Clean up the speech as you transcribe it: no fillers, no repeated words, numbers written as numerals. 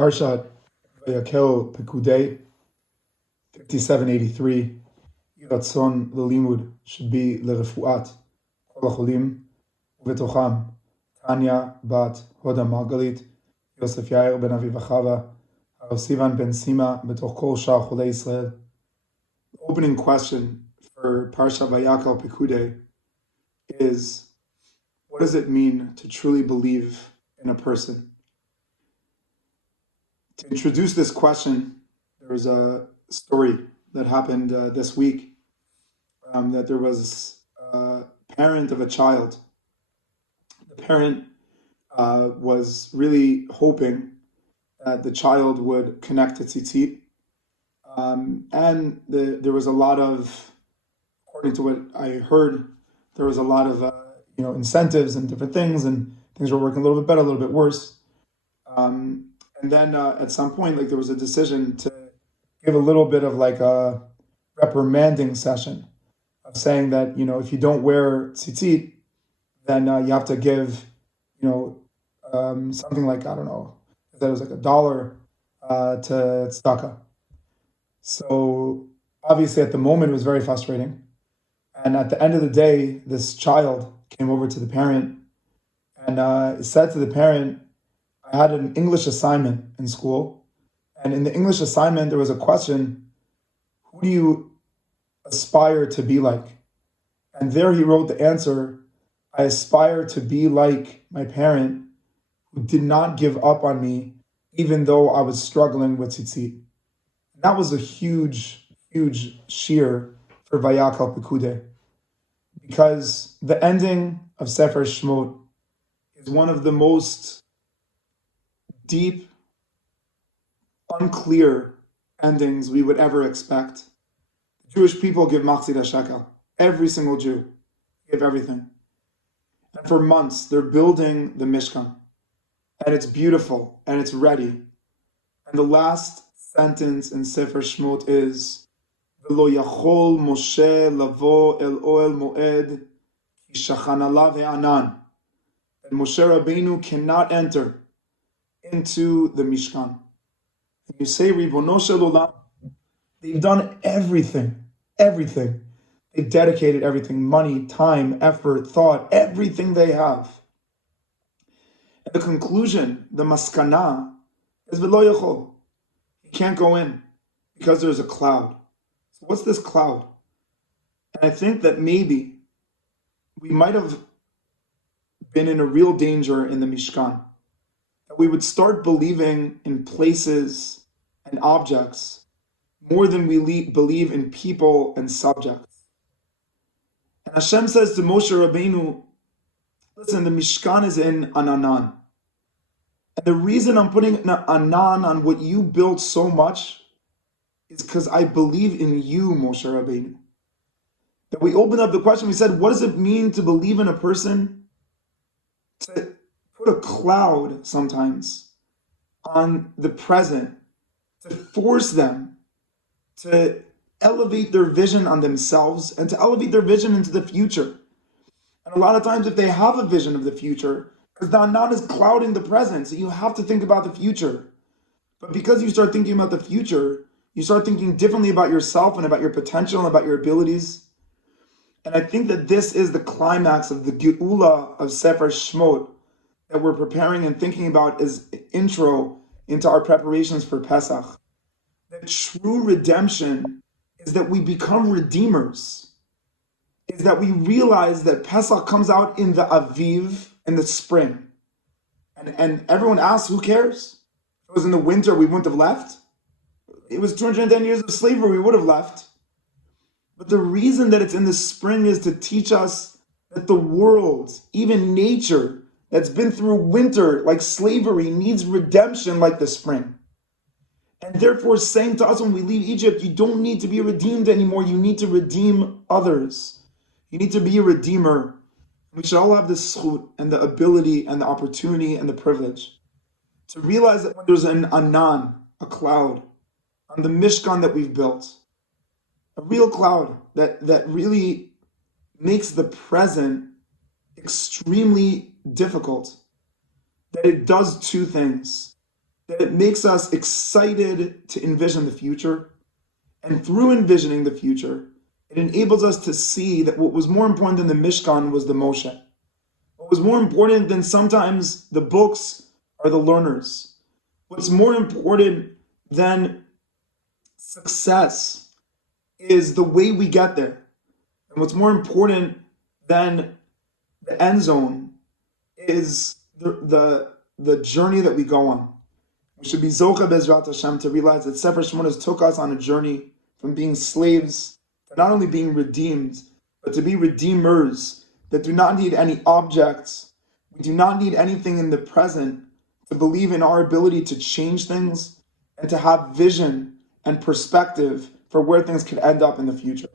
Parshat Vayakel Pekudei 5783 Yiratzon Lelimud should be Lerefuat Kol HaCholim Uvetocham Tanya Bat Hoda Margalit Yosef Yair Ben Aviv Achava Harav Sivan Ben Sima Betoch Kol Shar Cholei Israel. The opening question for Parshat Vayakel Pekudei is, what does it mean to truly believe in a person? To introduce this question, there was a story that happened this week, that there was a parent of a child. The parent was really hoping that the child would connect to tzitzit, and there was a lot of, according to what I heard, there was a lot of incentives and different things, and things were working a little bit better, a little bit worse. And then at some point, there was a decision to give a little bit of a reprimanding session of saying that, if you don't wear tzitzit, then you have to give, something like, I don't know, that was $1 to tzedakah. So obviously at the moment it was very frustrating. And at the end of the day, this child came over to the parent and said to the parent, I had an English assignment in school, and in the English assignment there was a question, who do you aspire to be like? And there he wrote the answer, I aspire to be like my parent who did not give up on me even though I was struggling with tzitzit. That was a huge, huge sheer for Vayakel Pekudei, because the ending of Sefer Shemot is one of the most deep, unclear endings we would ever expect. The Jewish people give Machzit HaShekel. Every single Jew give everything. And for months, they're building the Mishkan. And it's beautiful, and it's ready. And the last sentence in Sefer Shemot is, V'lo yachol Moshe lavo el oel moed ki shachan alav he'anan. And Moshe Rabbeinu cannot enter into the Mishkan. And you say, Ribono shel olam, they've done everything. They've dedicated everything, money, time, effort, thought, everything they have. And the conclusion, the maskana, is v'lo yachol. He can't go in because there's a cloud. So what's this cloud? And I think that maybe we might have been in a real danger in the Mishkan. That we would start believing in places and objects more than we believe in people and subjects. And Hashem says to Moshe Rabbeinu, listen, the Mishkan is in an Anan. And the reason I'm putting an Anan on what you built so much is because I believe in you, Moshe Rabbeinu. That we opened up the question, we said, what does it mean to believe in a person? To put a cloud sometimes on the present, to force them to elevate their vision on themselves and to elevate their vision into the future. And a lot of times if they have a vision of the future, because the Anan is clouding the present, so you have to think about the future. But because you start thinking about the future, you start thinking differently about yourself and about your potential and about your abilities. And I think that this is the climax of the Geula of Sefer Shemot that we're preparing and thinking about as intro into our preparations for Pesach. That true redemption is that we become redeemers. Is that we realize that Pesach comes out in the Aviv, in the spring. And everyone asks, who cares? If it was in the winter, we wouldn't have left. It was 210 years of slavery, we would have left. But the reason that it's in the spring is to teach us that the world, even nature, that's been through winter like slavery, needs redemption like the spring. And therefore saying to us when we leave Egypt, you don't need to be redeemed anymore, you need to redeem others. You need to be a redeemer. We should all have the zchut and the ability and the opportunity and the privilege to realize that when there's an Anan, a cloud, on the Mishkan that we've built, a real cloud that really makes the present extremely difficult, that it does two things. that it makes us excited to envision the future. And through envisioning the future, it enables us to see that what was more important than the Mishkan was the Moshe. What was more important than sometimes the books are the learners. What's more important than success is the way we get there. And what's more important than the end zone is the journey that we go on. We should be Zocha Bezrat Hashem to realize that Sefer Shmonos took us on a journey from being slaves to not only being redeemed, but to be redeemers that do not need any objects. We do not need anything in the present to believe in our ability to change things and to have vision and perspective for where things could end up in the future.